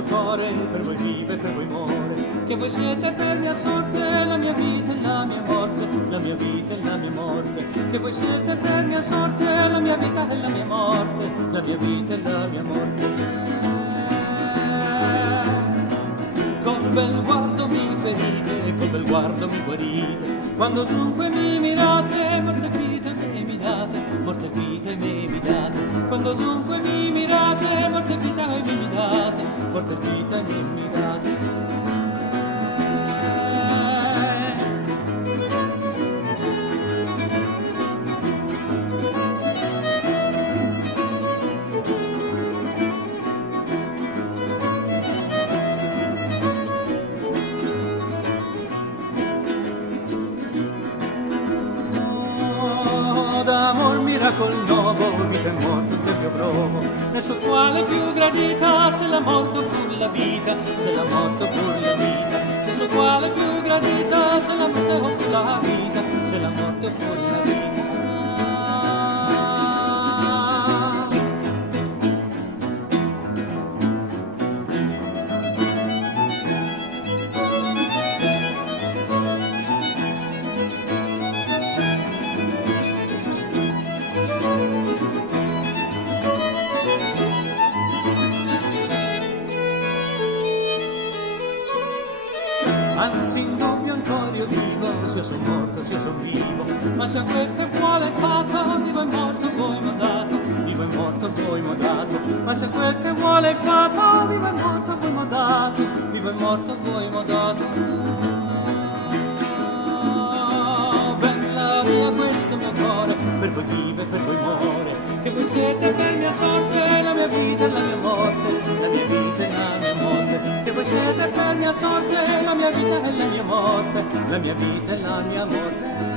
mio cuore, per voi vive, per voi muore, che voi siete per mia sorte, la mia vita e la mia morte, la mia vita e la mia morte, che voi siete per mia sorte, la mia vita e la mia morte, la mia vita e la mia morte. Con bel guardo mi ferite, con bel guardo mi guarite, quando dunque mi mirate, morte e vita mi date, morte e vita mi date, quando dunque mi mirate, morte e vita mi date, morte e vita mi date. D'amor miracol nuovo, vita e morte del mio provo, ne so quale più gradita, se la morte oppur la vita, se la morte oppur la vita, ne so quale più gradita, se la morte oppur la vita, se la morte oppur la vita. Anzi in dubbio ancora io vivo, sia son morto sia son vivo, ma sia quel che vuole fatto, vivo e morto voi m'ho dato, vivo e morto voi m'ho dato, ma sia quel che vuole fatto, vivo e morto voi m'ho dato, vivo e morto voi m'ho dato. Bella mia questo mio cuore, per voi vive, per voi muore, che voi siete per mia sorte, la mia vita e la mia morte, la mia vita e la mia morte, che voi siete per mia sorte, la mia vita e la mia morte, la mia vita e la mia morte.